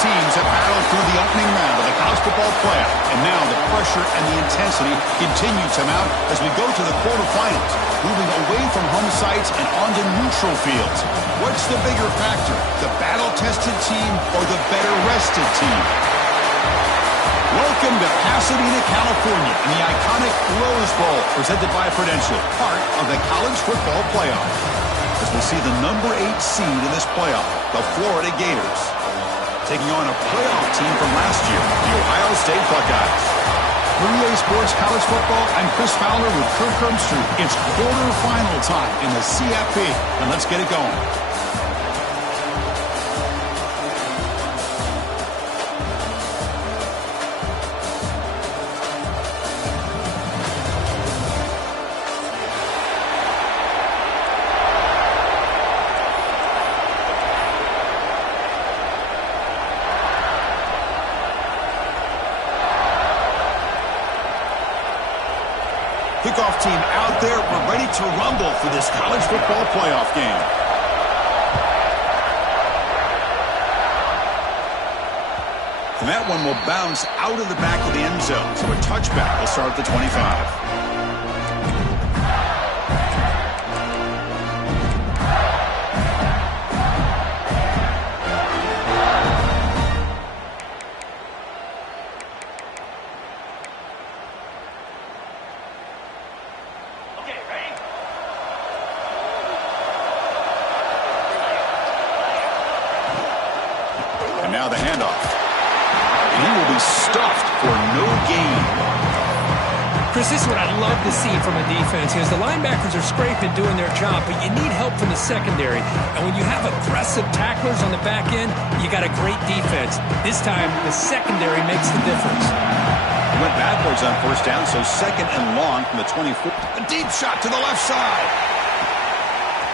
teams have battled through the opening round of the college football playoff, and now the pressure and the intensity continue to mount as we go to the quarterfinals, moving away from home sites and onto neutral fields. What's the bigger factor, the battle-tested team or the better-rested team? Welcome to Pasadena, California, in the iconic Rose Bowl, presented by Prudential, part of the college football playoff. As we see the number 8 seed in this playoff, the Florida Gators, taking on a playoff team from last year, the Ohio State Buckeyes. For EA Sports College Football, I'm Chris Fowler with Kirk Herbstreit. It's quarterfinal time in the CFP, and let's get it going. Kickoff team out there. We're ready to rumble for this college football playoff game. And that one will bounce out of the back of the end zone. So a touchback will start at the 25. Now the handoff. And he will be stuffed for no gain. Chris, this is what I love to see from a defense is the linebackers are scraping doing their job, but you need help from the secondary. And when you have aggressive tacklers on the back end, you got a great defense. This time, the secondary makes the difference. Went backwards on first down, so second and long from the 24. A deep shot to the left side.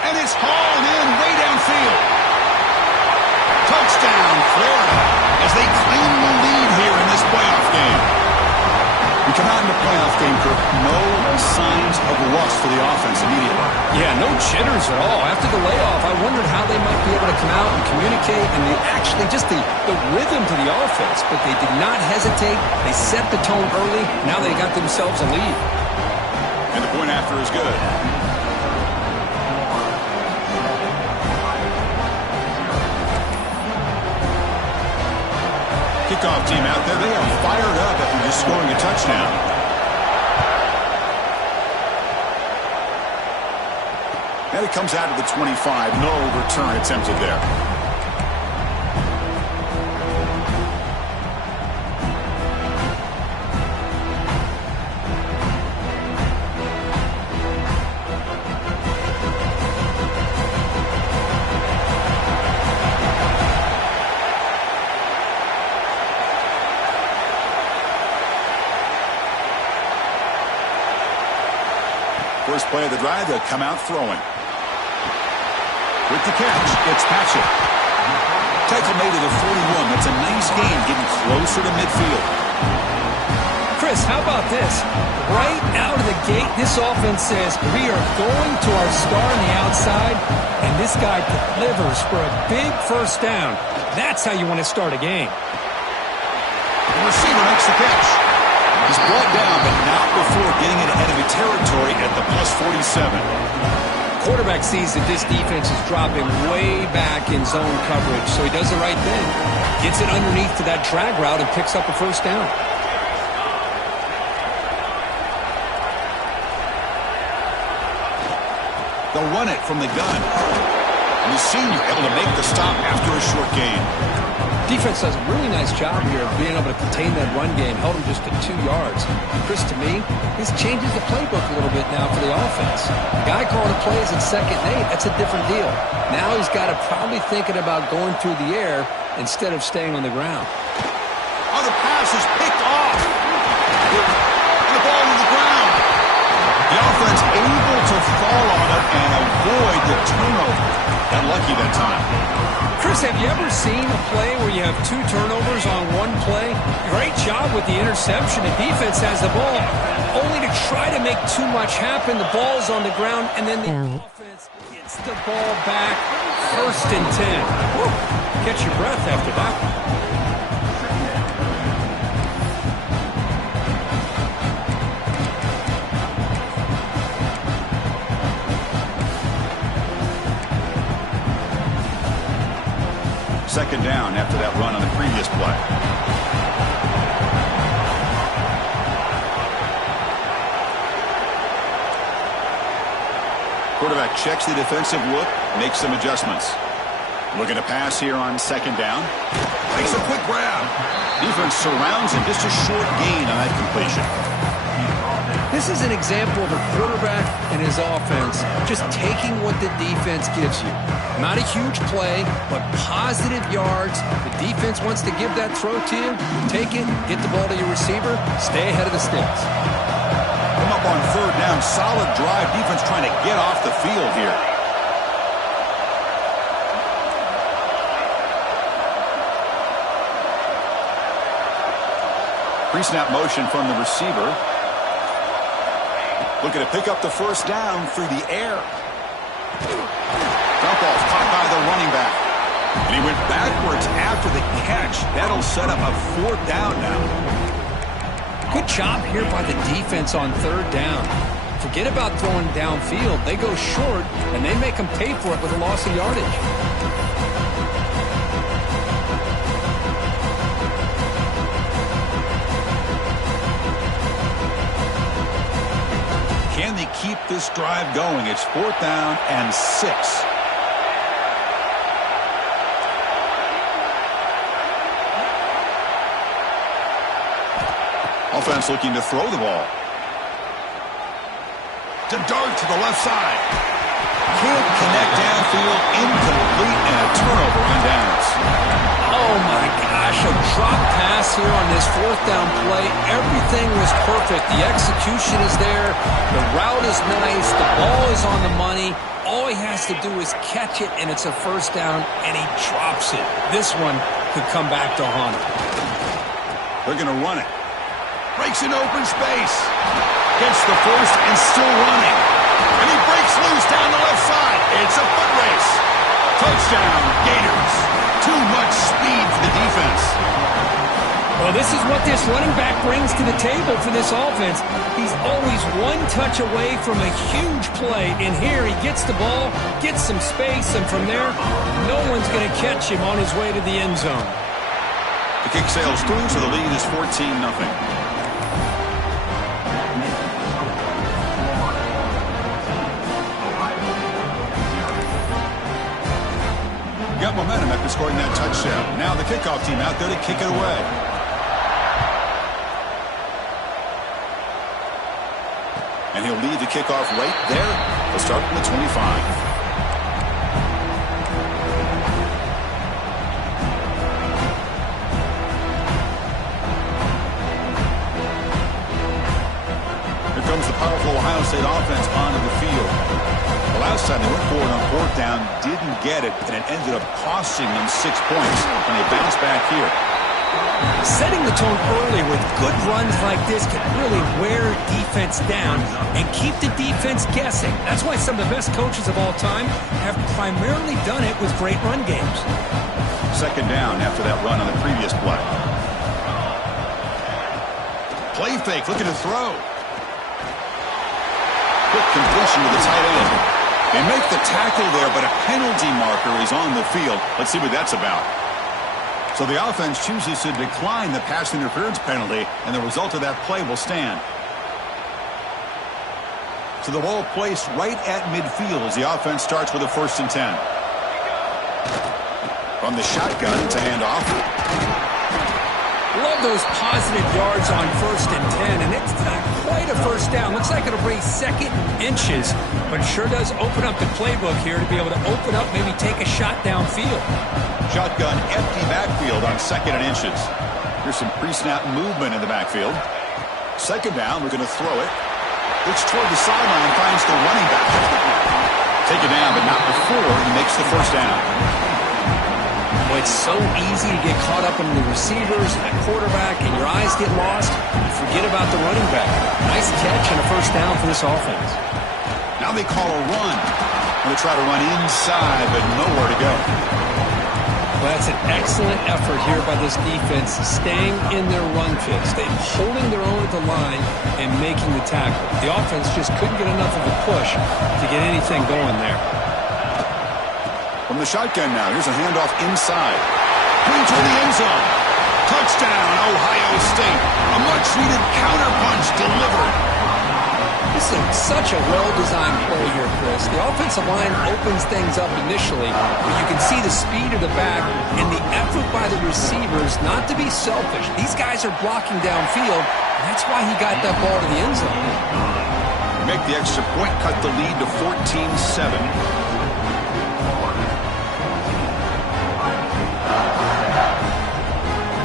And it's hauled in way downfield. Touchdown, Florida, as they claim the lead here in this playoff game. We come out in the playoff game, Kirk. No signs of rust for the offense immediately. Yeah, no jitters at all. After the layoff, I wondered how they might be able to come out and communicate and just the rhythm to the offense. But they did not hesitate. They set the tone early. Now they got themselves a lead. And the point after is good. Kickoff team out there. They are fired up after just scoring a touchdown. And it comes out of the 25. No return attempted there. First play of the drive, they'll come out throwing. With the catch, it's Patchett. Tackle made to the 41. That's a nice gain, getting closer to midfield. Chris, how about this? Right out of the gate, this offense says, we are going to our star on the outside, and this guy delivers for a big first down. That's how you want to start a game. The receiver makes the catch. He's brought down, but not before getting into enemy territory at the plus 47. Quarterback sees that this defense is dropping way back in zone coverage, so he does the right thing. Gets it underneath to that drag route and picks up a first down. They'll run it from the gun. And the senior able to make the stop after a short gain. Defense does a really nice job here of being able to contain that run game. Held him just to 2 yards. Chris, to me, this changes the playbook a little bit now for the offense. The guy calling the plays at 2nd and 8, that's a different deal. Now he's got to probably thinking about going through the air instead of staying on the ground. Oh, the pass is picked off. And the ball on the ground. The offense able to fall on it and avoid the turnover. Got lucky that time. Chris, have you ever seen a play where you have 2 turnovers on one play? Great job with the interception. The defense has the ball, only to try to make too much happen. The ball's on the ground, and then the offense gets the ball back. 1st and 10. Woo. Catch your breath after that. down after that run on the previous play. Quarterback checks the defensive look, makes some adjustments. Looking to pass here on second down. Makes a quick grab. Defense surrounds him. Just a short gain on that completion. This is an example of a quarterback and his offense just taking what the defense gives you. Not a huge play, but positive yards. The defense wants to give that throw to you. Take it, get the ball to your receiver, stay ahead of the sticks. Come up on third down. Solid drive. Defense trying to get off the field here. Pre-snap motion from the receiver. Looking to pick up the first down through the air. Dump off caught by the running back. And he went backwards after the catch. That'll set up a fourth down now. Good job here by the defense on third down. Forget about throwing downfield. They go short, and they make them pay for it with a loss of yardage. Can they keep this drive going? It's fourth down and 6. Offense looking to throw the ball. To dart to the left side. Can't connect downfield. Incomplete and a turnover on downs. Oh my gosh, a drop pass here on this fourth down play. Everything was perfect. The execution is there. The route is nice. The ball is on the money. All he has to do is catch it, and it's a first down, and he drops it. This one could come back to haunt him. They're going to run it. Breaks in open space. Gets the first and still running. And he breaks loose down the left side. It's a foot race. Touchdown, Gators. Too much speed for the defense. Well, this is what this running back brings to the table for this offense. He's always one touch away from a huge play. And here he gets the ball, gets some space, and from there, no one's going to catch him on his way to the end zone. The kick sails through, so the lead is 14-0. Got momentum after scoring that touchdown. Now the kickoff team out there to kick it away. And he'll lead the kickoff right there. He'll start from the 25. Here comes the powerful Ohio State offense onto the field. The last time they went forward on fourth down, didn't get it, and it ended up costing them 6 points, and they bounced back here. Setting the tone early with good runs like this can really wear defense down and keep the defense guessing. That's why some of the best coaches of all time have primarily done it with great run games. Second down after that run on the previous play. Play fake, looking to throw. Quick completion to the tight end. They make the tackle there, but a penalty marker is on the field. Let's see what that's about. So the offense chooses to decline the pass interference penalty, and the result of that play will stand. So the ball placed right at midfield as the offense starts with a 1st and 10. From the shotgun to handoff. Love those positive yards on 1st and 10, and it's not quite a first down. Looks like it'll bring second inches, but sure does open up the playbook here to be able to open up, maybe take a shot downfield. Shotgun, empty backfield on 2nd and inches. Here's some pre-snap movement in the backfield. Second down, we're going to throw it. Looks toward the sideline, finds the running back. Take it down, but not before he makes the first down. Well, it's so easy to get caught up in the receivers and that quarterback, and your eyes get lost. You forget about the running back. Nice catch and a first down for this offense. Now they call a run. Going to try to run inside, but nowhere to go. Well, that's an excellent effort here by this defense, staying in their run fix. They're holding their own at the line and making the tackle. The offense just couldn't get enough of a push to get anything going there. From the shotgun now, here's a handoff inside. clean toward the end zone. Touchdown, Ohio State. A much-needed counterpunch delivered. This is such a well-designed play here, Chris. The offensive line opens things up initially, but you can see the speed of the back and the effort by the receivers not to be selfish. These guys are blocking downfield, and that's why he got that ball to the end zone. Make the extra point, cut the lead to 14-7.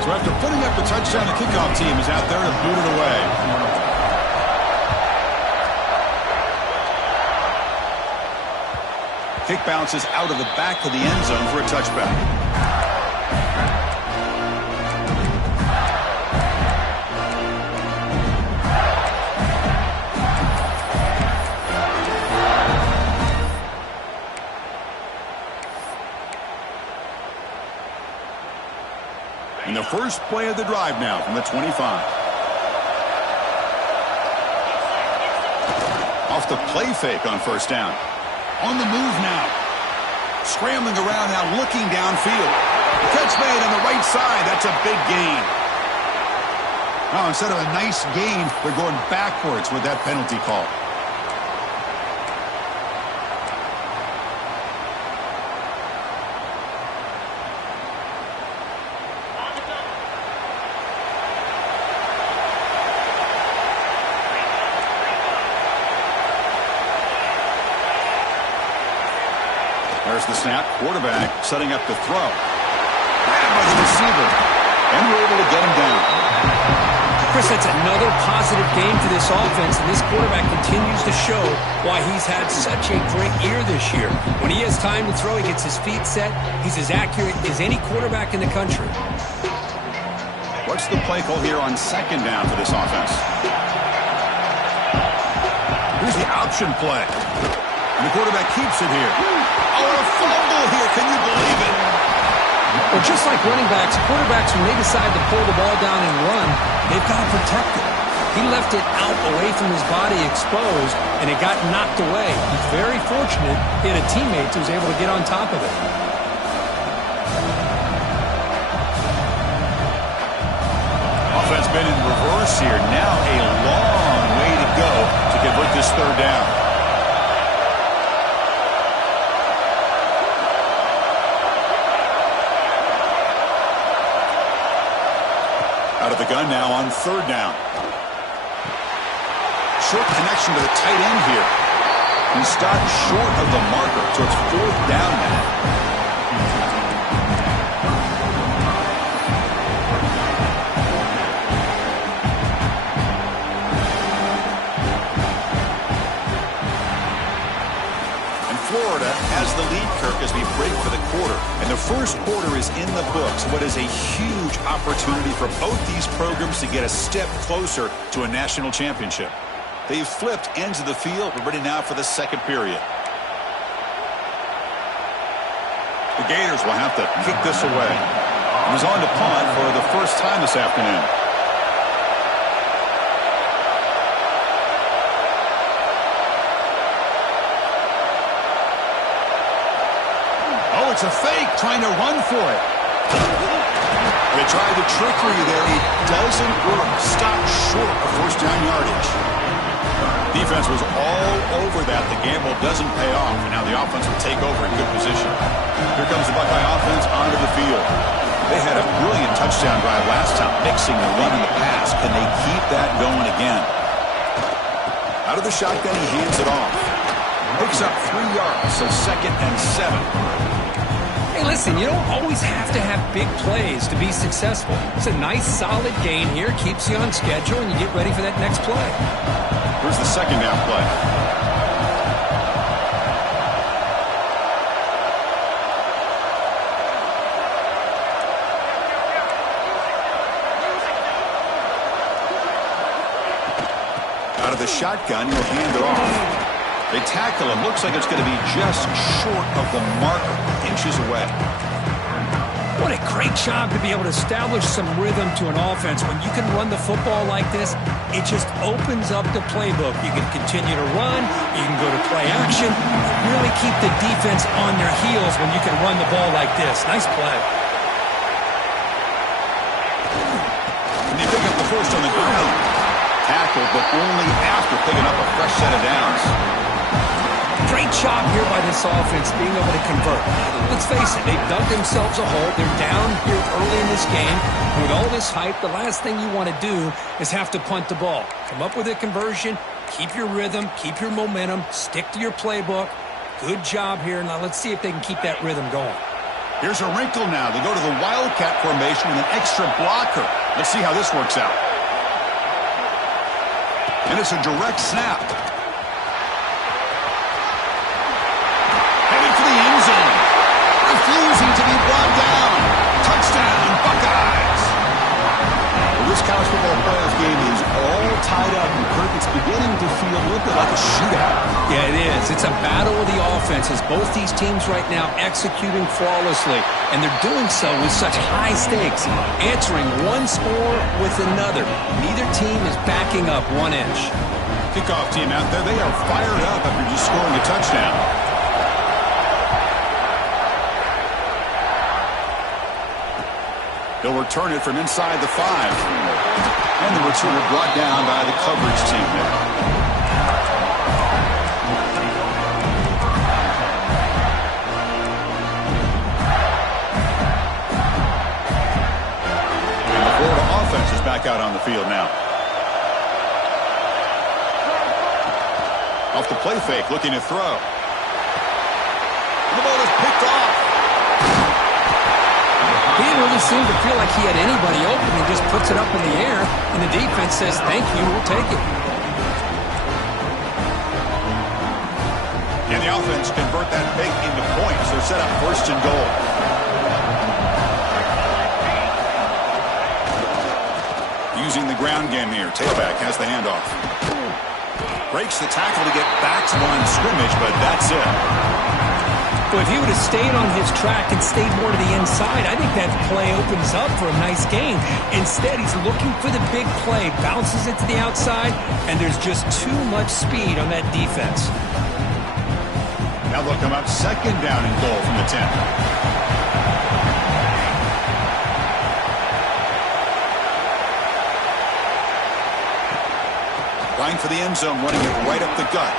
So after putting up a touchdown, the kickoff team is out there to boot it away. Kick bounces out of the back of the end zone for a touchback. And the first play of the drive now from the 25. Off the play fake on first down. On the move now. Scrambling around now, looking downfield. Catch made on the right side. That's a big gain. Now, instead of a nice gain, they're going backwards with that penalty call. There's the snap. Quarterback setting up the throw. Grabbed by the receiver. And we're able to get him down. Chris, that's another positive game for this offense, and this quarterback continues to show why he's had such a great year this year. When he has time to throw, he gets his feet set. He's as accurate as any quarterback in the country. What's the play call here on second down for this offense? Here's the option play. And the quarterback keeps it here. Oh, a fumble here. Can you believe it? Well, just like running backs, quarterbacks, when they decide to pull the ball down and run, they've got to protect it. He left it out away from his body exposed, and it got knocked away. He's very fortunate he had a teammate who was able to get on top of it. Offense been in reverse here. Now a long way to go to convert this third down. Out of the gun now on third down. Short connection to the tight end here. He stopped short of the marker, so it's fourth down now. Florida has the lead, Kirk, as we break for the quarter. And the first quarter is in the books. What is a huge opportunity for both these programs to get a step closer to a national championship. They've flipped ends of the field. We're ready now for the second period. The Gators will have to kick this away. It was on to punt for the first time this afternoon. It's a fake, trying to run for it. They tried the trickery there. It doesn't work. Stopped short of first down yardage. Defense was all over that. The gamble doesn't pay off, and now the offense will take over in good position. Here comes the Buckeye offense onto the field. They had a brilliant touchdown drive last time, mixing the run and the pass. Can they keep that going again? Out of the shotgun, he hands it off. Picks up 3 yards, so 2nd and 7. Hey, listen, you don't always have to have big plays to be successful. It's a nice, solid gain here. Keeps you on schedule, and you get ready for that next play. Here's the second down play. Out of the shotgun, he'll hand it off. They tackle him. Looks like it's going to be just short of the marker, inches away. What a great job to be able to establish some rhythm to an offense. When you can run the football like this, it just opens up the playbook. You can continue to run. You can go to play action. Really keep the defense on their heels when you can run the ball like this. Nice play. forced on the ground. Tackled, but only after picking up a fresh set of downs. Great job here by this offense being able to convert. Let's face it, they've dug themselves a hole. They're down here early in this game. With all this hype, the last thing you want to do is have to punt the ball. Come up with a conversion, keep your rhythm, keep your momentum, stick to your playbook. Good job here. Now let's see if they can keep that rhythm going. Here's a wrinkle now. They go to the Wildcat formation with an extra blocker. Let's see how this works out. And it's a direct snap. Heading for the end zone. Refusing to be brought down. Touchdown, Buckeyes. Well, this college football playoff game is all tied up. And Kirk, it's beginning to feel a little bit like a shootout. Yeah, it is. It's a battle of the offenses. Both these teams right now executing flawlessly, and they're doing so with such high stakes, answering one score with another. Neither team is backing up 1 inch. Kickoff team out there, they are fired up after just scoring a touchdown. They'll return it from inside the 5. And the returner brought down by the coverage team there. Offense is back out on the field now. Off the play fake, looking to throw. And the ball is picked off. He didn't really seem to feel like he had anybody open. He just puts it up in the air, and the defense says, thank you, we'll take it. And the offense convert that fake into points. They're set up 1st and goal. Using the ground game here. Tailback has the handoff. Breaks the tackle to get back to line scrimmage, but that's it. Well, if he would have stayed on his track and stayed more to the inside, I think that play opens up for a nice game. Instead, he's looking for the big play, bounces it to the outside, and there's just too much speed on that defense. Now they'll come up 2nd down and goal from the 10. Line for the end zone, running it right up the gut.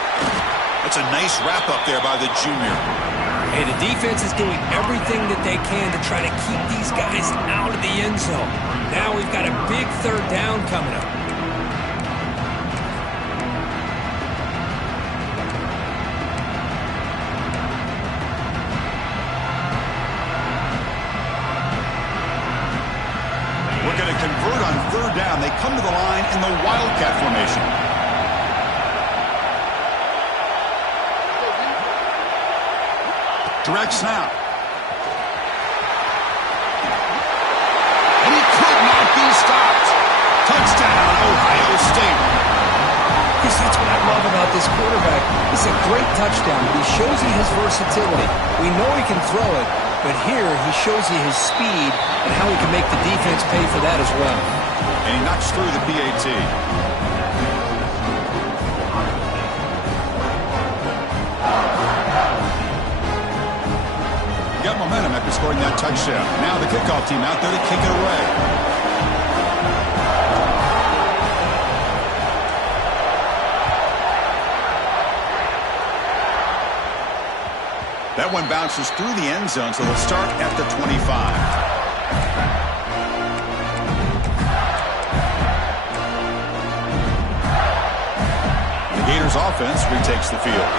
That's a nice wrap up there by the junior. Hey, the defense is doing everything that they can to try to keep these guys out of the end zone. Now we've got a big 3rd down coming up. We're going to convert on 3rd down. They come to the line in the Wildcat formation. Direct snap. And he could not be stopped. Touchdown, Ohio State. Because that's what I love about this quarterback. It's a great touchdown, but he shows you his versatility. We know he can throw it, but here he shows you his speed and how he can make the defense pay for that as well. And he knocks through the PAT. Got momentum after scoring that touchdown. Now the kickoff team out there to kick it away. That one bounces through the end zone, so they'll start at the 25. The Gators offense retakes the field.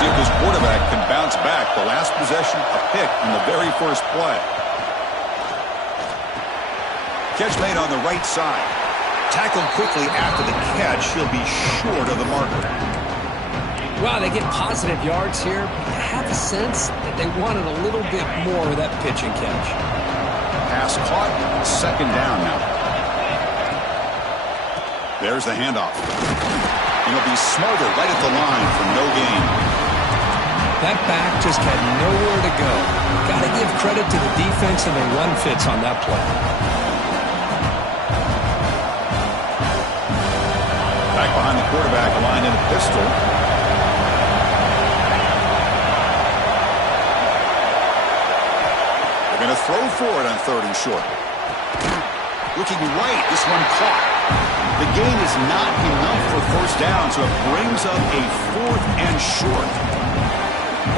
See if this quarterback can bounce back. The last possession, a pick on the very first play. Catch made on the right side. Tackled quickly after the catch. He'll be short of the marker. Wow, they get positive yards here. I have a sense that they wanted a little bit more of that pitch and catch. Pass caught. 2nd down now. There's the handoff. And he'll be smothered right at the line for no gain. That back just had nowhere to go. Got to give credit to the defense and the run fits on that play. Back behind the quarterback, aligned in a pistol. They're going to throw for it on 3rd and short. Looking right, this one caught. The gain is not enough for first down, so it brings up a 4th and short.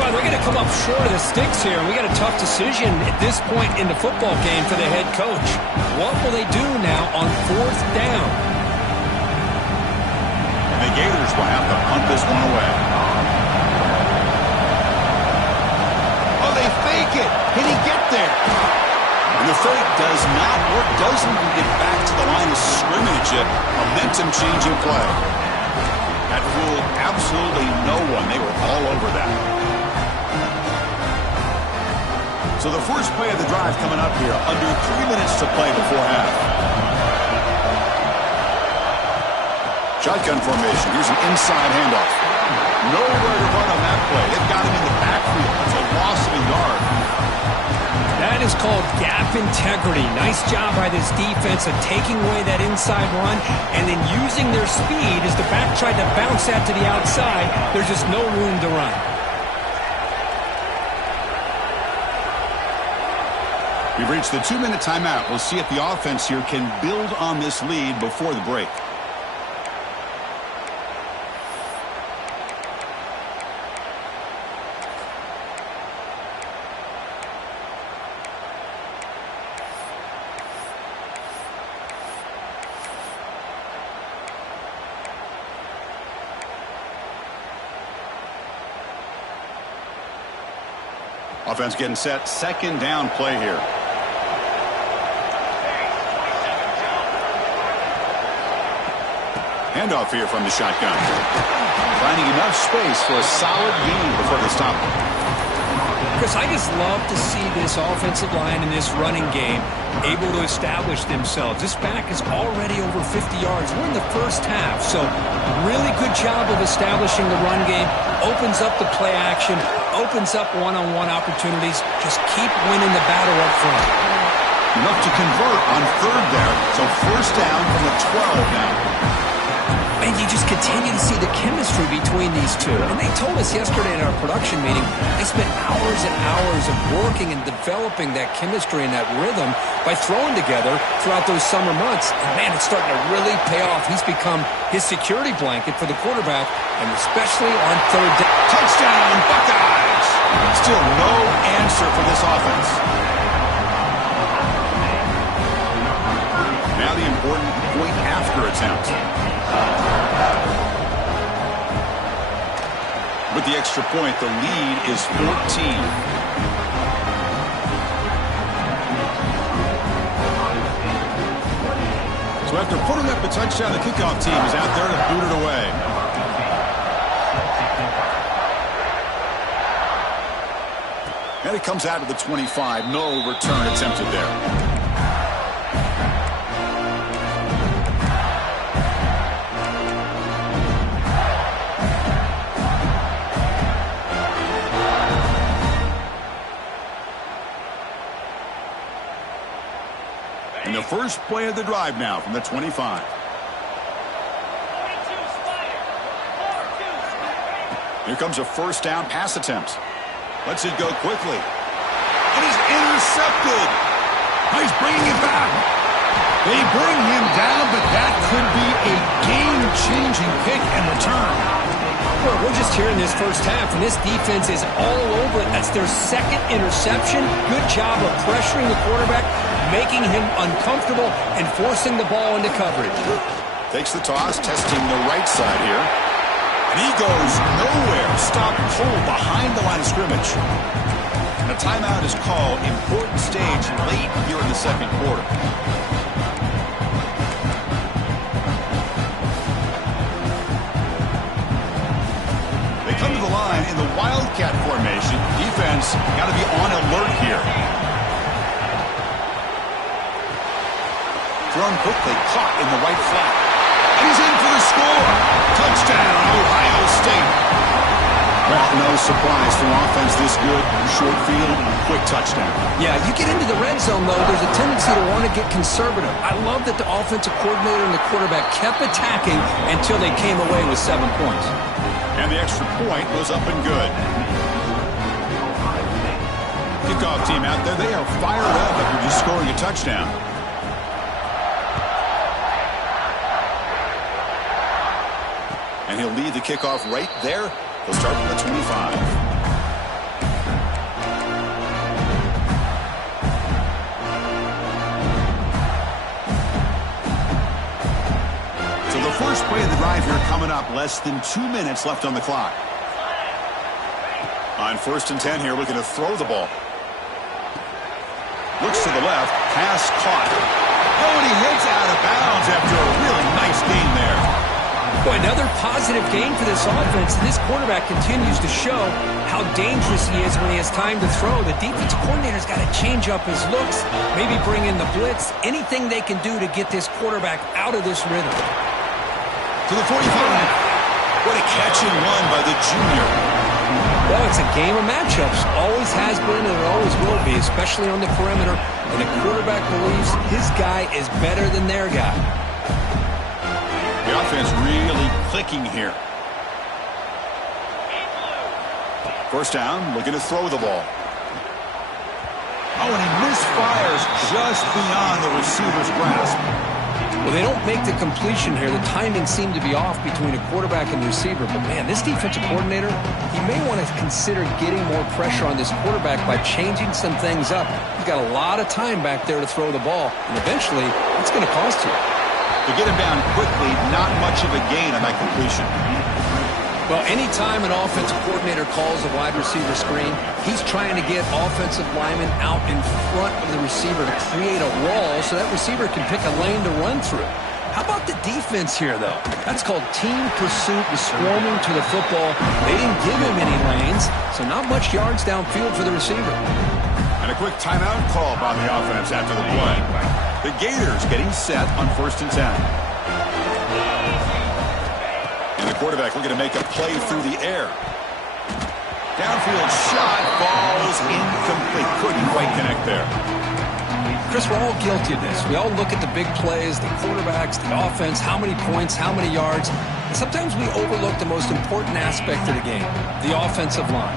Well, they're going to come up short of the sticks here, and we got a tough decision at this point in the football game for the head coach. What will they do now on 4th down? And the Gators will have to punt this one away. Oh, they fake it. Can he get there? And the fake does not work. Doesn't even get back to the line of scrimmage. A momentum-changing play. That fooled absolutely no one. They were all over that. So the first play of the drive coming up here. Under 3 minutes to play before half. Shotgun formation. Here's an inside handoff. Nowhere to run on that play. They've got him in the backfield. That's a loss of a yard. That is called gap integrity. Nice job by this defense of taking away that inside run and then using their speed as the back tried to bounce that to the outside. There's just no room to run. We've reached the 2-minute timeout. We'll see if the offense here can build on this lead before the break. Offense getting set. 2nd down play here. Handoff here from the shotgun. Finding enough space for a solid gain before they stop him. Chris, I just love to see this offensive line in this running game able to establish themselves. This back is already over 50 yards. We're in the first half, so really good job of establishing the run game. Opens up the play action, opens up one-on-one opportunities. Just keep winning the battle up front. Enough to convert on 3rd there, so first down from the 12 now. And you just continue to see the chemistry between these two. And they told us yesterday in our production meeting, they spent hours and hours of working and developing that chemistry and that rhythm by throwing together throughout those summer months. And, man, it's starting to really pay off. He's become his security blanket for the quarterback, and especially on 3rd down. Touchdown, Buckeyes! Still no answer for this offense. Now the important point after attempt. With the extra point, the lead is 14. So after putting up the touchdown, the kickoff team is out there to boot it away. And it comes out of the 25. No return attempted there. And the first play of the drive now from the 25. Here comes a first down pass attempt. Lets it go quickly. And he's intercepted. He's bringing it back. They bring him down, but that could be a game-changing pick and return. Well, we're just here in this first half, and this defense is all over it. That's their 2nd interception. Good job of pressuring the quarterback, making him uncomfortable, and forcing the ball into coverage. Takes the toss, testing the right side here. And he goes nowhere. Stop cold behind the line of scrimmage. And a timeout is called. Important stage late here in the 2nd quarter. They come to the line in the Wildcat formation. Defense got to be on alert here. Thrown quickly, caught in the right flat. And he's in for the score. Touchdown, Ohio State. Well, no surprise for offense this good. Short field, quick touchdown. Yeah, you get into the red zone, though, there's a tendency to want to get conservative. I love that the offensive coordinator and the quarterback kept attacking until they came away with 7 points. And the extra point was up and good. Kickoff team out there, they are fired up after just scoring a touchdown. And he'll lead the kickoff right there. He'll start from the 25. So the first play of the drive here coming up. Less than 2 minutes left on the clock. On 1st and 10 here, looking to throw the ball. Looks to the left. Pass caught. Oh, and he heads out of bounds after a really nice game there. Boy, another positive game for this offense. This quarterback continues to show how dangerous he is when he has time to throw. The defensive coordinator's got to change up his looks, maybe bring in the blitz, anything they can do to get this quarterback out of this rhythm. To the 45. What a catch and run by the junior. Well, it's a game of matchups. Always has been and it always will be, especially on the perimeter. And the quarterback believes his guy is better than their guy. The offense really clicking here. First down, looking to throw the ball. Oh, and he misfires just beyond the receiver's grasp. Well, they don't make the completion here. The timing seemed to be off between a quarterback and the receiver. But, man, this defensive coordinator, he may want to consider getting more pressure on this quarterback by changing some things up. He's got a lot of time back there to throw the ball. And eventually, it's going to cost you. To get him down quickly, not much of a gain on that completion. Well, anytime an offensive coordinator calls a wide receiver screen, he's trying to get offensive linemen out in front of the receiver to create a wall so that receiver can pick a lane to run through. How about the defense here, though? That's called team pursuit and swarming to the football. They didn't give him any lanes, so not much yards downfield for the receiver. And a quick timeout call by the offense after the play. The Gators getting set on 1st and 10. And the quarterback looking to make a play through the air. Downfield shot falls incomplete. Couldn't quite connect there. Chris, we're all guilty of this. We all look at the big plays, the quarterbacks, the offense, how many points, how many yards. And sometimes we overlook the most important aspect of the game, the offensive line.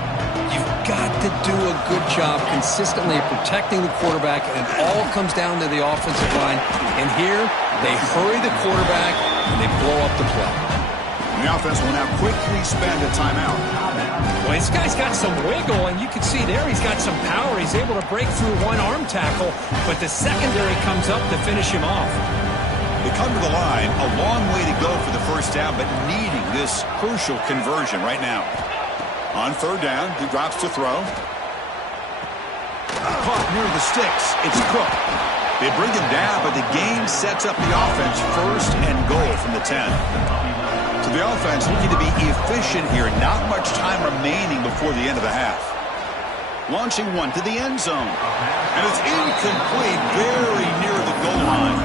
You've got to do a good job consistently of protecting the quarterback, and it all comes down to the offensive line. And here, they hurry the quarterback, and they blow up the play. And the offense will now quickly spend a timeout. Well, this guy's got some wiggle, and you can see there he's got some power. He's able to break through one arm tackle, but the secondary comes up to finish him off. They come to the line, a long way to go for the first down, but needing this crucial conversion right now. On 3rd down, he drops to throw. Caught near the sticks. It's Cook. They bring him down, but the game sets up the offense 1st and goal from the 10. So the offense looking to be efficient here. Not much time remaining before the end of the half. Launching one to the end zone. And it's incomplete, very near the goal line.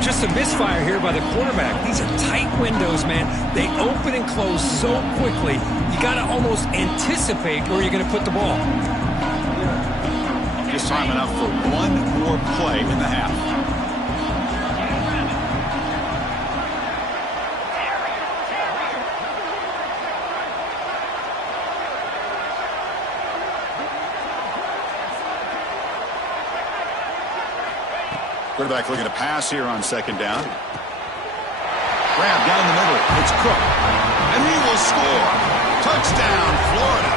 Just a misfire here by the quarterback. These are tight windows, man. They open and close so quickly. You got to almost anticipate where you're going to put the ball. Just time enough for one more play in the half. Quarterback looking to pass here on 2nd down. Grab down the middle. It's Cook. And he will score. Touchdown, Florida.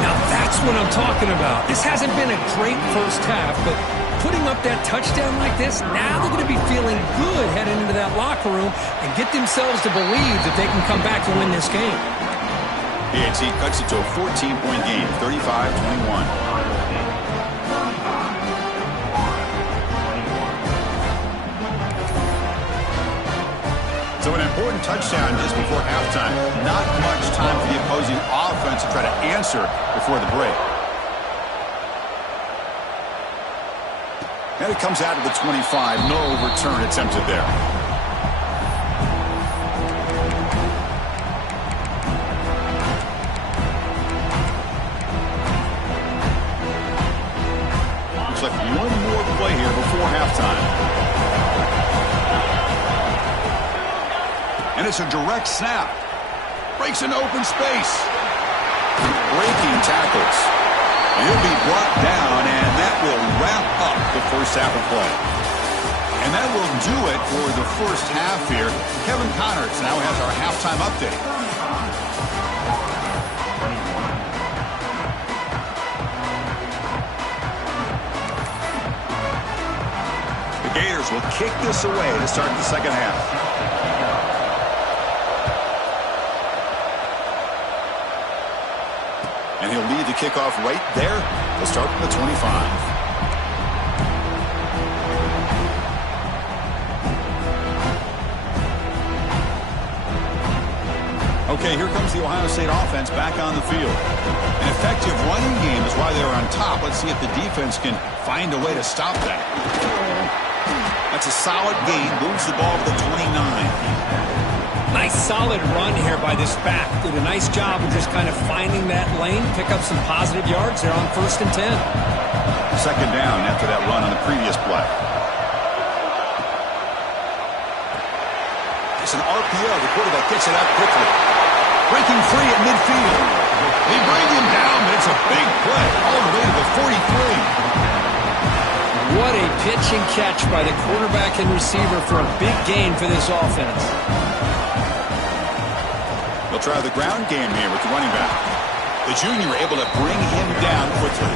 Now that's what I'm talking about. This hasn't been a great first half, but putting up that touchdown like this, now they're going to be feeling good heading into that locker room and get themselves to believe that they can come back and win this game. PAT cuts it to a 14-point game, 35-21. So an important touchdown just before halftime. Not much time for the opposing offense to try to answer before the break. And it comes out of the 25. No return attempted there. Looks like one more play here before halftime. And it's a direct snap. Breaks an open space. Breaking tackles. And he'll be brought down, and that will wrap up the first half of play. And that will do it for the first half here. Kevin Connors now has our halftime update. The Gators will kick this away to start the second half. And he'll lead the kickoff right there. He'll start from the 25. Okay, here comes the Ohio State offense back on the field. An effective running game is why they're on top. Let's see if the defense can find a way to stop that. That's a solid gain. Moves the ball to the 29. Nice solid run here by this back. Did a nice job of just kind of finding that lane, pick up some positive yards there on 1st and 10. Second down after that run on the previous play. It's an RPO. The quarterback gets it out quickly. Breaking free at midfield. They bring him down, but it's a big play all the way to the 43. What a pitch and catch by the quarterback and receiver for a big gain for this offense. They'll try the ground game here with the running back. The junior able to bring him down quickly.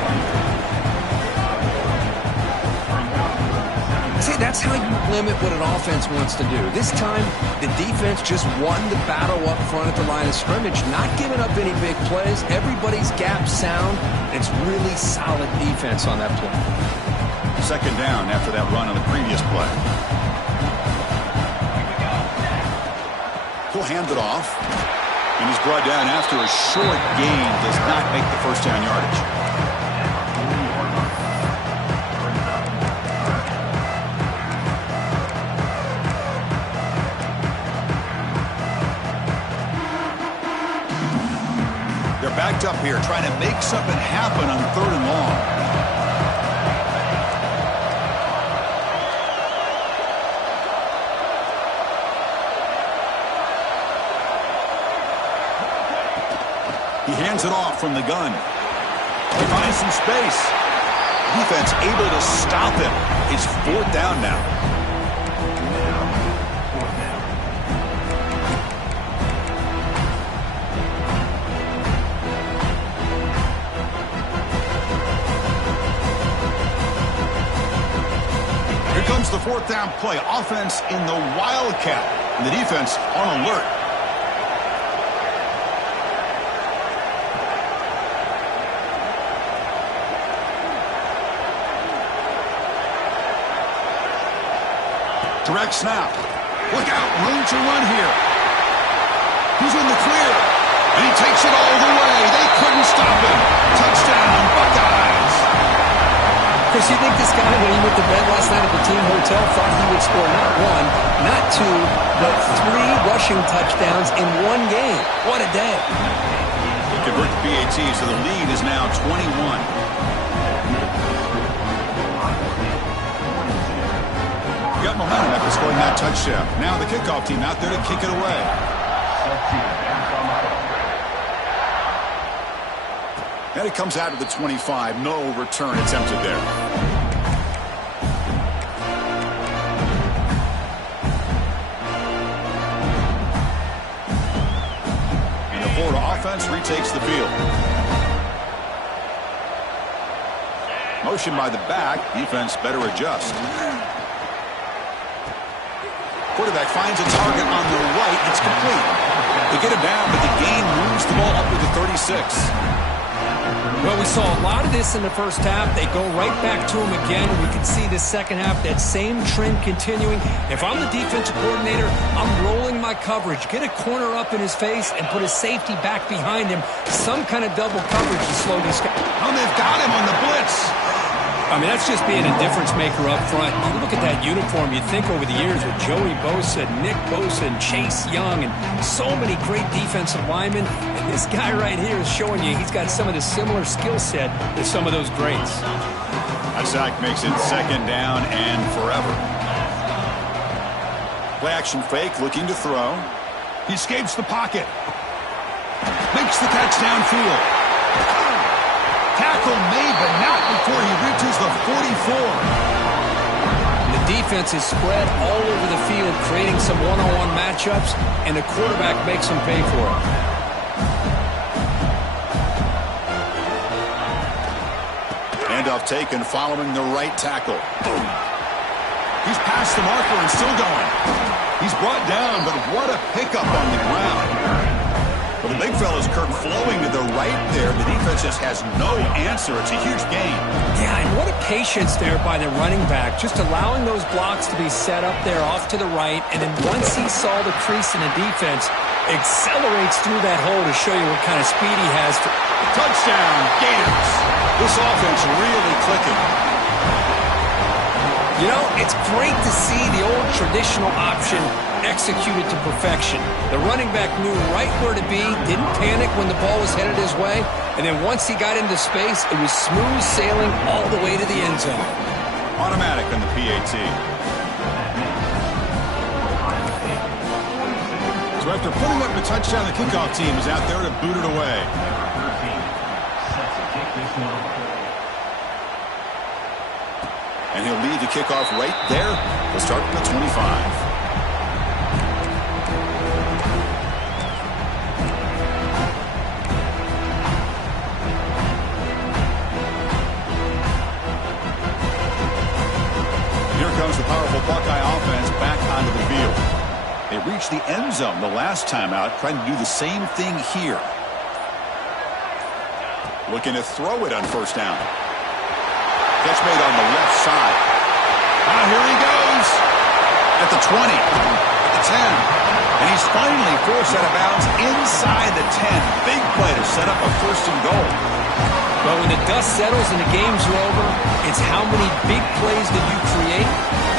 See, that's how you limit what an offense wants to do. This time, the defense just won the battle up front at the line of scrimmage, not giving up any big plays. Everybody's gap sound. It's really solid defense on that play. Second down after that run on the previous play. He'll hand it off. And he's brought down after a short gain. Does not make the first down yardage. They're backed up here trying to make something happen on 3rd and long. He hands it off from the gun. He finds some space. Defense able to stop him. It's 4th down now. Here comes the 4th down play. Offense in the Wildcat. And the defense on alert. Direct snap. Look out. Room to run here. He's in the clear. And he takes it all the way. They couldn't stop him. Touchdown, Buckeyes. Chris, you think this guy, when he went to bed last night at the team hotel, thought he would score not 1, not 2, but 3 rushing touchdowns in one game? What a day. He converts the PAT, so the lead is now 21. Got momentum after scoring that touchdown. Now the kickoff team out there to kick it away. And it comes out of the 25. No return attempted there. And the Florida offense retakes the field. Motion by the back. Defense better adjust. Quarterback finds a target on the right. It's complete. They get him down, but the gain moves the ball up to the 36. Well, we saw a lot of this in the first half. They go right back to him again. We can see the second half, that same trend continuing. If I'm the defensive coordinator, I'm rolling my coverage. Get a corner up in his face and put a safety back behind him. Some kind of double coverage to slow this guy. Oh, they've got him on the blitz. I mean, that's just being a difference maker up front. You look at that uniform, you'd think over the years with Joey Bosa, Nick Bosa, and Chase Young, and so many great defensive linemen. And this guy right here is showing you he's got some of the similar skill set to some of those greats. A sack makes it second down and forever. Play action fake, looking to throw. He escapes the pocket. Makes the catch downfield. Tackle made, but not before he reaches the 44. The defense is spread all over the field, creating some one-on-one matchups, and the quarterback makes them pay for it. Handoff taken following the right tackle. Boom. He's past the marker and still going. He's brought down, but what a pickup on the ground. Well, the big fella's Kirk flowing to the right there. The defense just has no answer. It's a huge gain. Yeah, and what a patience there by the running back. Just allowing those blocks to be set up there off to the right. And then once he saw the crease in the defense, accelerates through that hole to show you what kind of speed he has. Touchdown, Gators. This offense really clicking. You know, it's great to see the old traditional option executed to perfection. The running back knew right where to be, didn't panic when the ball was headed his way, and then once he got into space, it was smooth sailing all the way to the end zone. Automatic on the PAT. So after putting up the touchdown, the kickoff team is out there to boot it away. And he'll lead the kickoff right there. We'll start from the 25. Comes the powerful Buckeye offense back onto the field. They reached the end zone the last time out, trying to do the same thing here. Looking to throw it on first down. Catch made on the left side. Now here he goes. At the 20. At the 10. And he's finally forced out of bounds inside the 10. Big play to set up a first and goal. But when the dust settles and the games are over, it's how many big plays did you create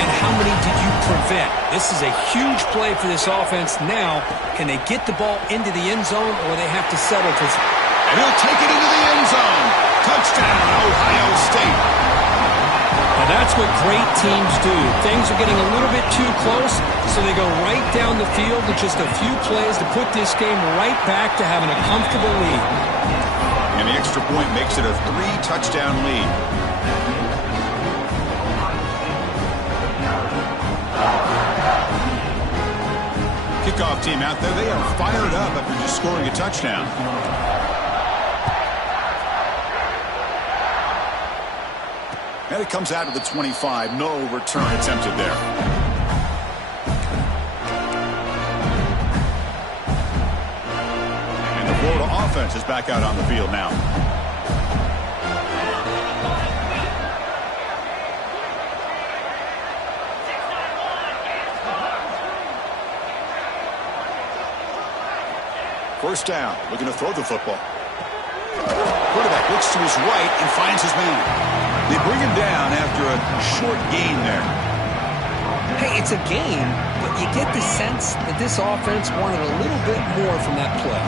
and how many did you prevent. This is a huge play for this offense. Now, can they get the ball into the end zone or they have to settle for... And he'll take it into the end zone. Touchdown, Ohio State. Now that's what great teams do. Things are getting a little bit too close, so they go right down the field with just a few plays to put this game right back to having a comfortable lead. And the extra point makes it a 3-touchdown lead. Kickoff team out there, they are fired up after just scoring a touchdown. And it comes out of the 25. No return attempted there. Florida offense is back out on the field now. First down, looking to throw the football. Quarterback looks to his right and finds his man. They bring him down after a short gain there. Hey, it's a game, but you get the sense that this offense wanted a little bit more from that play.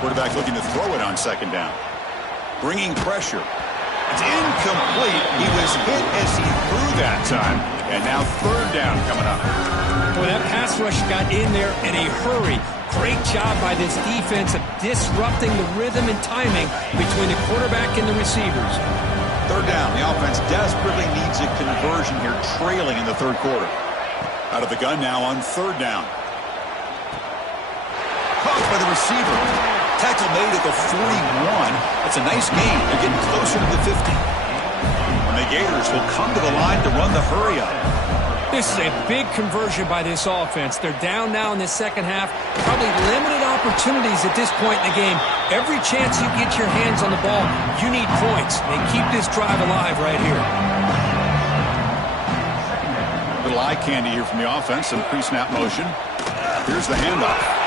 Quarterback looking to throw it on second down. Bringing pressure. It's incomplete. He was hit as he threw that time. And now third down coming up. Boy, that pass rush got in there in a hurry. Great job by this defense of disrupting the rhythm and timing between the quarterback and the receivers. Third down. The offense desperately needs a conversion here, trailing in the third quarter. Out of the gun now on third down. Caught by the receiver. Tackle made at the 41. That's a nice gain. They're getting closer to the 50. And the Gators will come to the line to run the hurry up. This is a big conversion by this offense. They're down now in the second half. Probably limited opportunities at this point in the game. Every chance you get your hands on the ball, you need points. They keep this drive alive right here. Little eye candy here from the offense. Some pre-snap motion. Here's the handoff.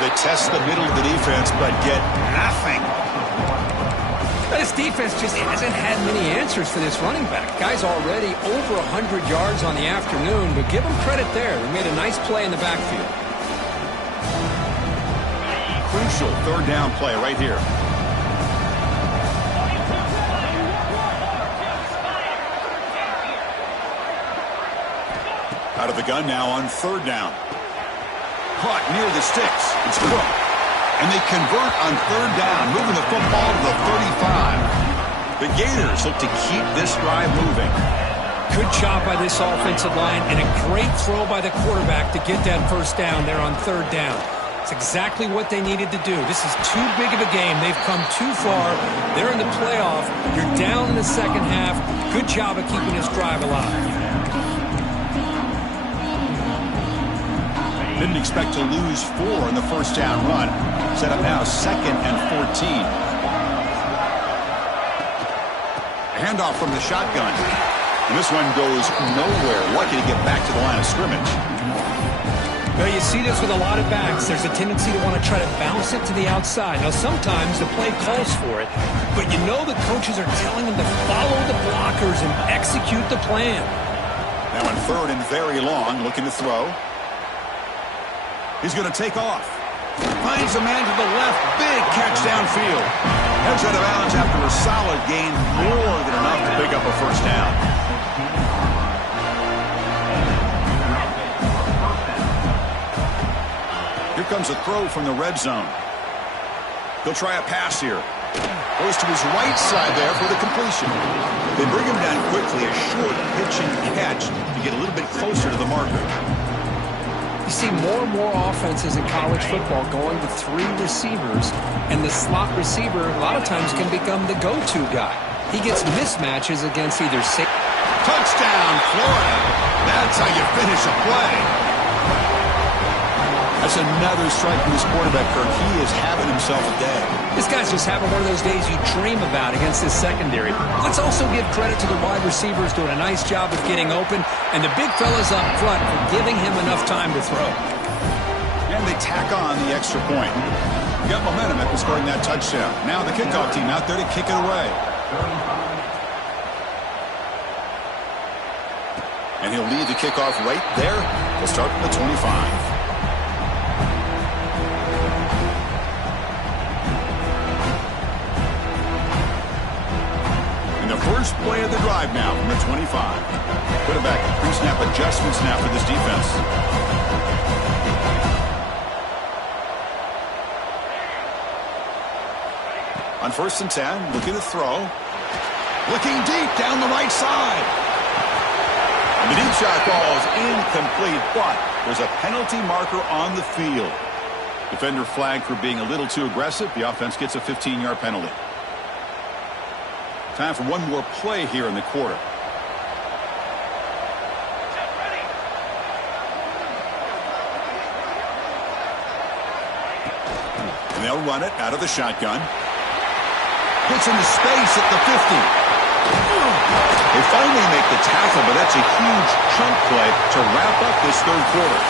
They test the middle of the defense, but get nothing. This defense just hasn't had many answers for this running back. Guy's already over 100 yards on the afternoon, but give him credit there. He made a nice play in the backfield. Crucial third down play right here. Out of the gun now on third down. Caught near the sticks. It's Cook. And they convert on third down, moving the football to the 35. The Gators look to keep this drive moving. Good job by this offensive line and a great throw by the quarterback to get that first down there on third down. It's exactly what they needed to do. This is too big of a game. They've come too far. They're in the playoff. You're down in the second half. Good job of keeping this drive alive. Didn't expect to lose 4 in the first down run. Set up now 2nd and 14. A handoff from the shotgun. And this one goes nowhere. Lucky to get back to the line of scrimmage. Well, you see this with a lot of backs. There's a tendency to want to try to bounce it to the outside. Now, sometimes the play calls for it, but you know the coaches are telling them to follow the blockers and execute the plan. Now in 3rd and very long, looking to throw. He's going to take off. Finds a man to the left. Big catch downfield. Heads out of bounds after a solid gain. More than enough to pick up a first down. Here comes a throw from the red zone. He'll try a pass here. Goes to his right side there for the completion. They bring him down quickly. A short pitch and catch to get a little bit closer to the marker. You see more and more offenses in college football going with 3 receivers, and the slot receiver a lot of times can become the go-to guy. He gets mismatches against either safety. Touchdown, Florida. That's how you finish a play. That's another strike from his quarterback, Kirk. He is having himself a day. This guy's just having one of those days you dream about against this secondary. Let's also give credit to the wide receivers doing a nice job of getting open, and the big fellas up front for giving him enough time to throw. And they tack on the extra point. Got momentum after scoring that touchdown. Now the kickoff team out there to kick it away. And he'll lead the kickoff right there. He'll start from the 25. First play of the drive now from the 25. Quarterback pre-snap adjustments now for this defense. On 1st and 10, looking to throw. Looking deep down the right side. And the deep shot ball is incomplete, but there's a penalty marker on the field. Defender flagged for being a little too aggressive. The offense gets a 15-yard penalty. Time for one more play here in the quarter. And they'll run it out of the shotgun. Gets into space at the 50. They finally make the tackle, but that's a huge chunk play to wrap up this 3rd quarter.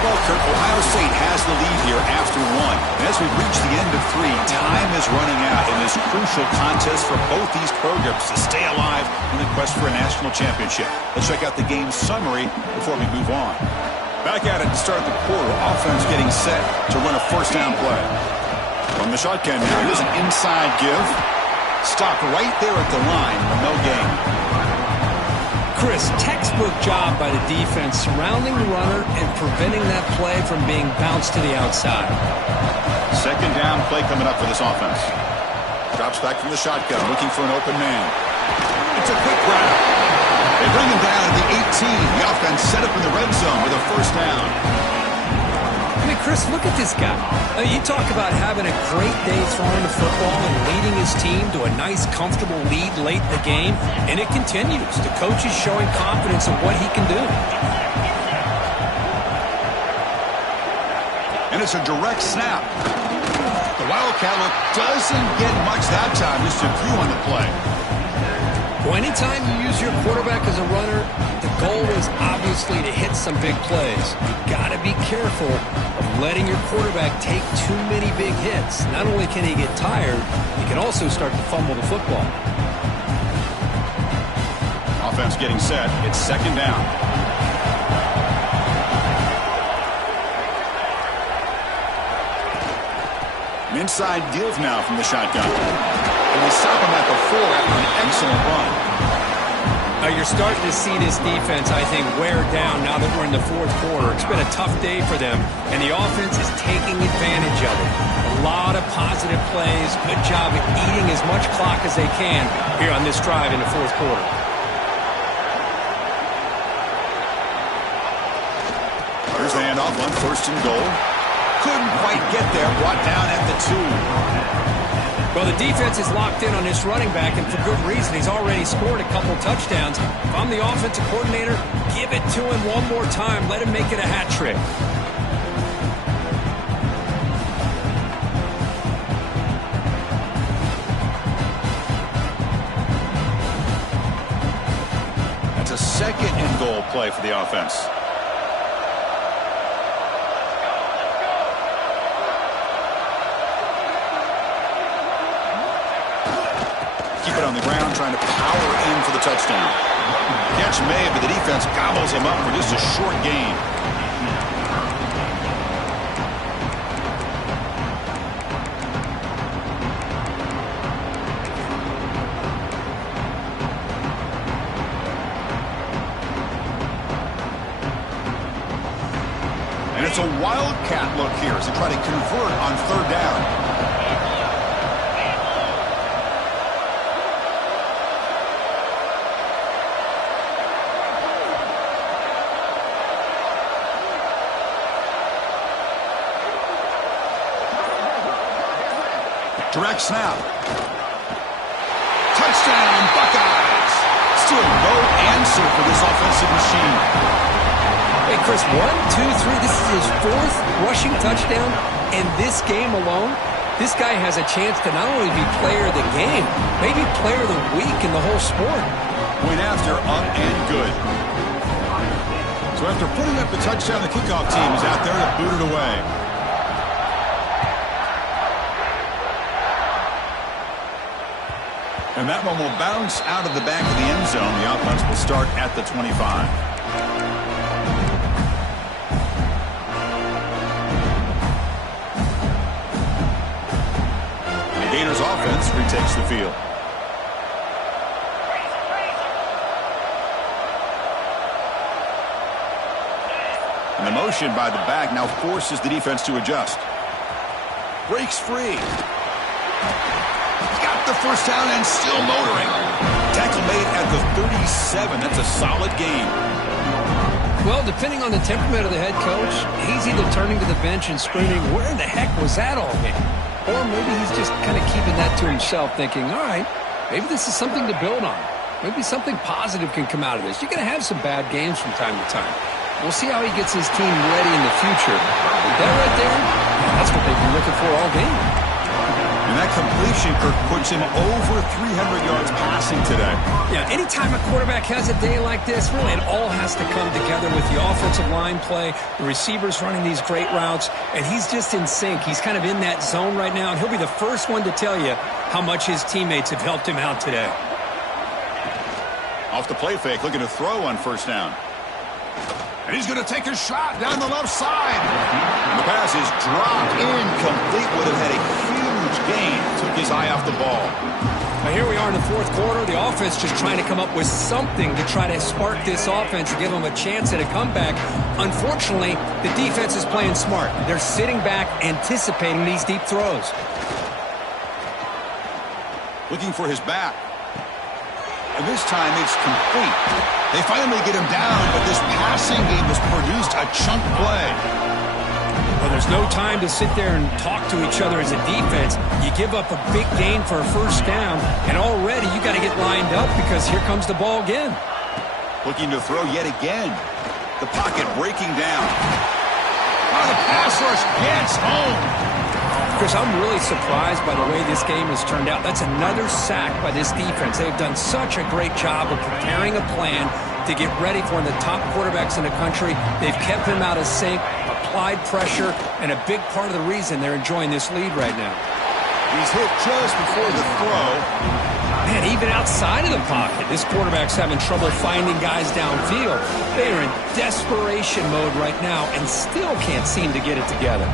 Well, Kirk, Ohio State has the lead here after 1. And as we reach the end of 3, time is running out in this crucial contest for both these programs to stay alive in the quest for a national championship. Let's check out the game summary before we move on. Back at it to start the quarter. Offense getting set to run a first down play. From the shotgun now, here's an inside give. Stopped right there at the line for no gain. Chris, textbook job by the defense surrounding the runner and preventing that play from being bounced to the outside. 2nd down play coming up for this offense. Drops back from the shotgun, looking for an open man. It's a quick grab. They bring him down at the 18. The offense set up in the red zone with a first down. I mean, Chris, look at this guy. You talk about having a great day throwing the football and leading his team to a nice, comfortable lead late in the game, and it continues. The coach is showing confidence in what he can do. And it's a direct snap. The Wildcat look doesn't get much that time, just a few on the play. Well, anytime you use your quarterback as a runner, the goal is obviously to hit some big plays. You've got to be careful of letting your quarterback take too many big hits. Not only can he get tired, he can also start to fumble the football. Offense getting set. It's 2nd down. An inside give now from the shotgun. And they stop him at the 4 after an excellent run. You're you're starting to see this defense, I think, wear down now that we're in the fourth quarter. It's been a tough day for them, and the offense is taking advantage of it. A lot of positive plays. Good job at eating as much clock as they can here on this drive in the fourth quarter. Here's the handoff on first and goal. Couldn't quite get there. Brought down at the 2. Well, the defense is locked in on this running back, and for good reason. He's already scored a couple touchdowns. If I'm the offensive coordinator, give it to him one more time. Let him make it a hat trick. That's a second and goal play for the offense. Keep it on the ground, trying to power in for the touchdown. Catch made, but the defense gobbles him up for just a short gain. And it's a wildcat look here as they try to convert on third down. Direct snap. Touchdown, Buckeyes. Still no answer for this offensive machine. Hey, Chris, 1, 2, 3. This is his fourth rushing touchdown in this game alone. This guy has a chance to not only be player of the game, maybe player of the week in the whole sport. Went after, up and good. So after putting up the touchdown, the kickoff team is out there to boot it away. And that one will bounce out of the back of the end zone. The offense will start at the 25. The Gators offense retakes the field. And the motion by the back now forces the defense to adjust. Breaks free. The first down and still motoring. Tackle made at the 37. That's a solid game. Well, depending on the temperament of the head coach, he's either turning to the bench and screaming, where in the heck was that all game? Or maybe he's just kind of keeping that to himself, thinking, all right, maybe this is something to build on. Maybe something positive can come out of this. You're going to have some bad games from time to time. We'll see how he gets his team ready in the future. That right there, that's what they've been looking for all game. And that completion, Kirk, puts him over 300 yards passing today. Yeah, anytime a quarterback has a day like this, really it all has to come together with the offensive line play, the receivers running these great routes, and he's just in sync. He's kind of in that zone right now, and he'll be the first one to tell you how much his teammates have helped him out today. Off the play fake, looking to throw on first down. And he's going to take a shot down the left side. And the pass is dropped incomplete. Would have had a huge gain. Took his eye off the ball. Now here we are in the fourth quarter. The offense just trying to come up with something to try to spark this offense and give them a chance at a comeback. Unfortunately, the defense is playing smart. They're sitting back, anticipating these deep throws. Looking for his back. And this time it's complete. They finally get him down, but this passing game has produced a chunk play. Well, there's no time to sit there and talk to each other as a defense. You give up a big gain for a first down, and already you got to get lined up because here comes the ball again. Looking to throw yet again. The pocket breaking down. Oh, the pass rush gets home. Chris, I'm really surprised by the way this game has turned out. That's another sack by this defense. They've done such a great job of preparing a plan to get ready for one of the top quarterbacks in the country. They've kept him out of sync, applied pressure, and a big part of the reason they're enjoying this lead right now. He's hit just before the throw. Man, even outside of the pocket, this quarterback's having trouble finding guys downfield. They are in desperation mode right now and still can't seem to get it together.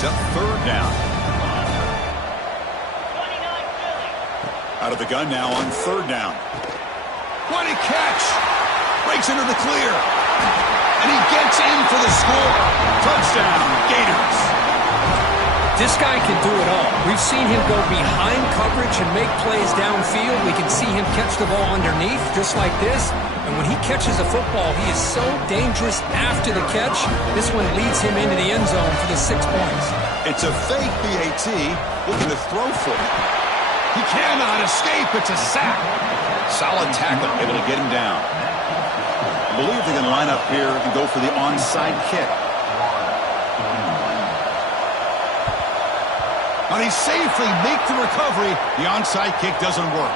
brings up third down. Out of the gun now on third down. What a catch! Breaks into the clear. And he gets in for the score. Touchdown, Gators. This guy can do it all. We've seen him go behind coverage and make plays downfield. We can see him catch the ball underneath, just like this. And when he catches a football, he is so dangerous after the catch. This one leads him into the end zone for the 6 points. It's a fake PAT, looking to throw for it. He cannot escape. It's a sack. Solid tackle, able to get him down. I believe they're going to line up here and go for the onside kick. Now they safely make the recovery. The onside kick doesn't work.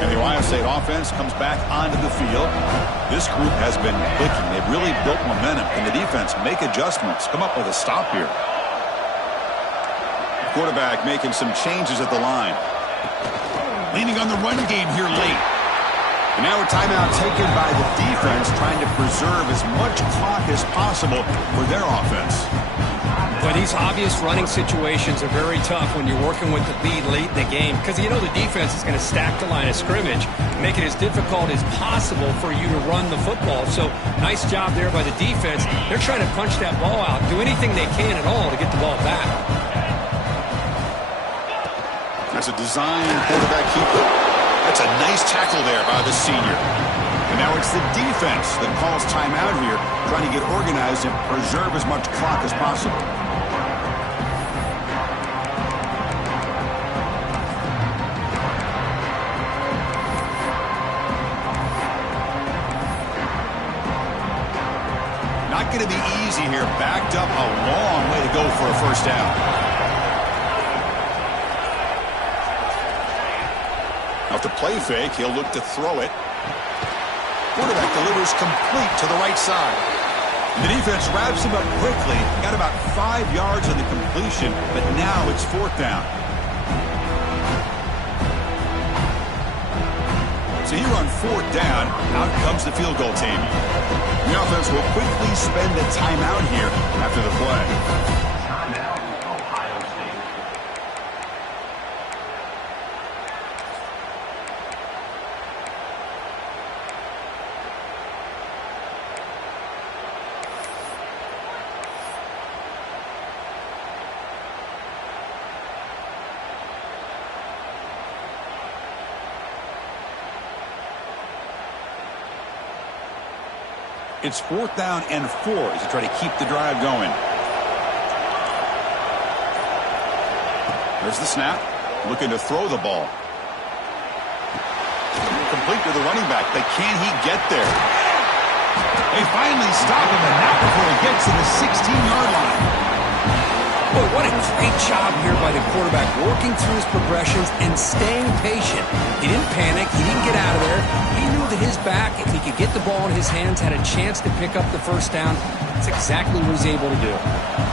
And the Ohio State offense comes back onto the field. This group has been clicking. They've really built momentum. Can the defense make adjustments? Come up with a stop here. Quarterback making some changes at the line. Leaning on the run game here late. And now a timeout taken by the defense, trying to preserve as much clock as possible for their offense. But these obvious running situations are very tough when you're working with the lead late in the game, because you know the defense is going to stack the line of scrimmage, make it as difficult as possible for you to run the football. So nice job there by the defense. They're trying to punch that ball out, do anything they can at all to get the ball back. That's a design quarterback keeper. That's a nice tackle there by the senior. And now it's the defense that calls timeout here, trying to get organized and preserve as much clock as possible. Not going to be easy here. Backed up a long way to go for a first down. Off the play fake, he'll look to throw it. Quarterback delivers complete to the right side. The defense wraps him up quickly. Got about 5 yards on the completion, but now it's fourth down. So here on fourth down, out comes the field goal team. The offense will quickly spend a timeout here after the play. It's fourth down and 4 as they try to keep the drive going. There's the snap. Looking to throw the ball. Complete to the running back, but can he get there? They finally stop him, and not before he gets to the 16-yard line. Boy, what a great job here by the quarterback, working through his progressions and staying patient. He didn't panic. He didn't get out of there. He knew that his back, if he could get the ball in his hands, had a chance to pick up the first down. That's exactly what he's able to do.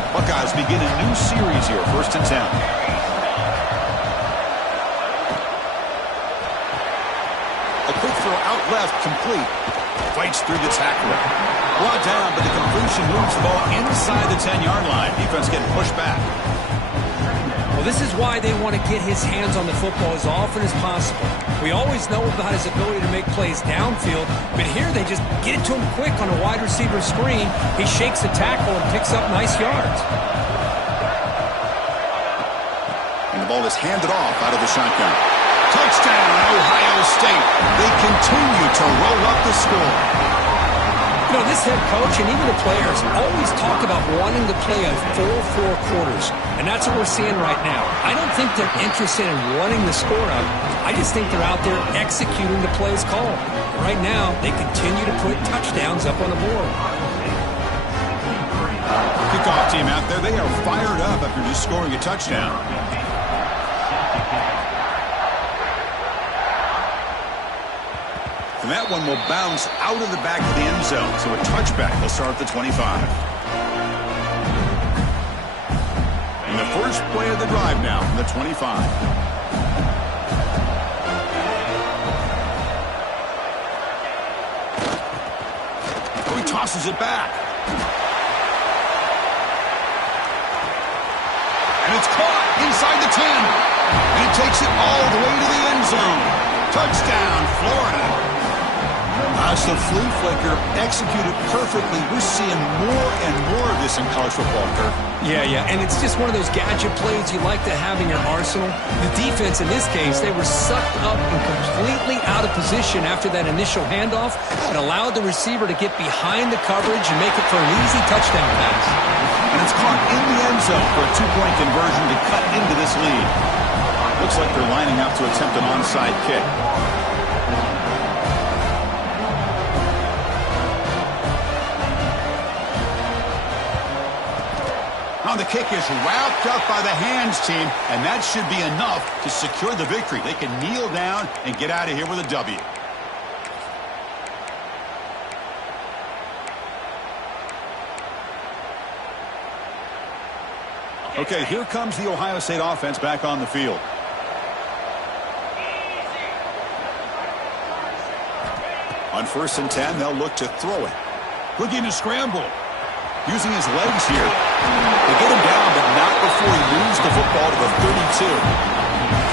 Buckeyes begin a new series here, 1st and 10. A quick throw out left, complete. Fights through the tackler. Brought down, but the completion moves the ball inside the 10-yard line. Defense getting pushed back. Well, this is why they want to get his hands on the football as often as possible. We always know about his ability to make plays downfield, but here they just get it to him quick on a wide receiver screen. He shakes the tackle and picks up nice yards. And the ball is handed off out of the shotgun. Touchdown, Ohio State. They continue to roll up the score. You know, this head coach and even the players always talk about wanting to play a full 4 quarters, and that's what we're seeing right now. I don't think they're interested in running the score up. I just think they're out there executing the plays called. Right now, they continue to put touchdowns up on the board. Kickoff team out there, they are fired up after just scoring a touchdown. And that one will bounce out of the back of the end zone. So a touchback will start at the 25. And the first play of the drive now from the 25. tosses it back. And it's caught inside the 10. And it takes it all the way to the end zone. Touchdown, Florida. As the flea flicker executed perfectly, we're seeing more and more of this in college football, Kirk. Yeah, and it's just one of those gadget plays you like to have in your arsenal. The defense, in this case, they were sucked up and completely out of position after that initial handoff. It allowed the receiver to get behind the coverage and make it for an easy touchdown pass. And it's caught in the end zone for a two-point conversion to cut into this lead. Looks like they're lining up to attempt an onside kick. Now the kick is wrapped up by the hands team, and that should be enough to secure the victory. They can kneel down and get out of here with a W. Okay, here comes the Ohio State offense back on the field. On 1st and 10, they'll look to throw it. Looking to scramble. Using his legs here. They get him down, but not before he moves the football to the 32.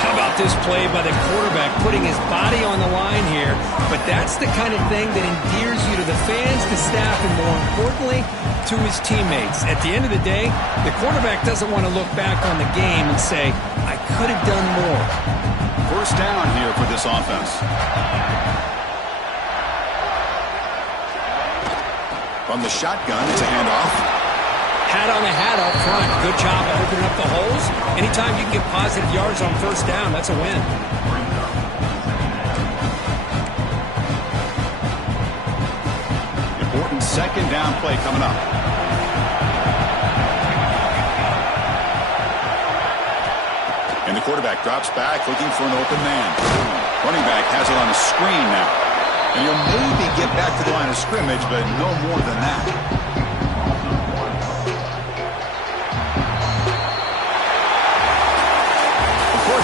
How about this play by the quarterback, putting his body on the line here? But that's the kind of thing that endears you to the fans, the staff, and more importantly, to his teammates. At the end of the day, the quarterback doesn't want to look back on the game and say, I could have done more. 1st down here for this offense. From the shotgun, it's a handoff. Hat on a hat up front. Good job of opening up the holes. Anytime you can get positive yards on 1st down, that's a win. Important 2nd down play coming up. And the quarterback drops back looking for an open man. Running back has it on a screen now. And you'll maybe get back to the line of scrimmage, but no more than that.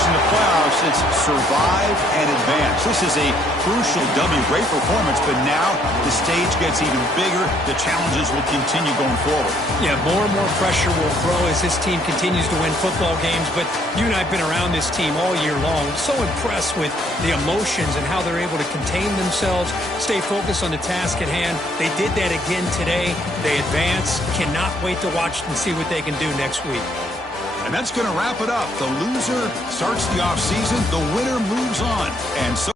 In the playoffs, it's survive and advance. This is a crucial W. Great performance, but now the stage gets even bigger. The challenges will continue going forward. Yeah, more and more pressure will grow as this team continues to win football games, but you and I have been around this team all year long. So impressed with the emotions and how they're able to contain themselves, stay focused on the task at hand. They did that again today. They advance. Cannot wait to watch and see what they can do next week. And that's going to wrap it up. The loser starts the offseason. The winner moves on. And so